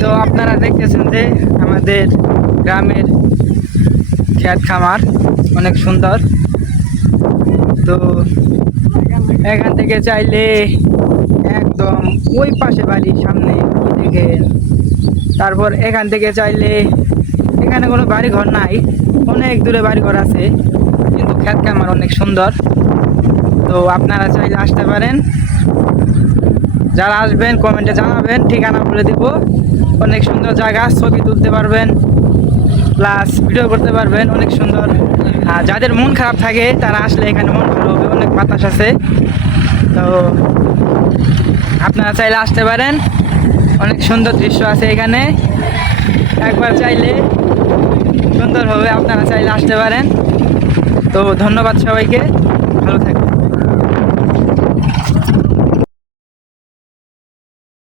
তো আপনারা দেখতেছেন যে আমাদের গ্রামের খ্যাত খামার অনেক সুন্দর। তো এখান থেকে চাইলে একদম ওই পাশে বাড়ি সামনে দিকে তারপর এখান থেকে চাইলে এখানে কোনো বাড়ি ঘর নাই, অনেক দূরে বাড়ি ঘর আছে, কিন্তু খ্যাত খামার অনেক সুন্দর। তো আপনারা চাইলে আসতে পারেন। যারা আসবেন, কমেন্টে জানাবেন, ঠিকানা বলে দিব। অনেক সুন্দর জায়গা, ছবি তুলতে পারবেন প্লাস ভিডিও করতে পারবেন, অনেক সুন্দর। যাদের মন খারাপ থাকে, তারা আসলে এখানে মন ভালো হবে, অনেক বাতাস আছে। তো আপনারা চাইলে আসতে পারেন, অনেক সুন্দর দৃশ্য আছে এখানে। একবার চাইলে সুন্দর হবে, আপনারা চাইলে আসতে পারেন। তো ধন্যবাদ সবাইকে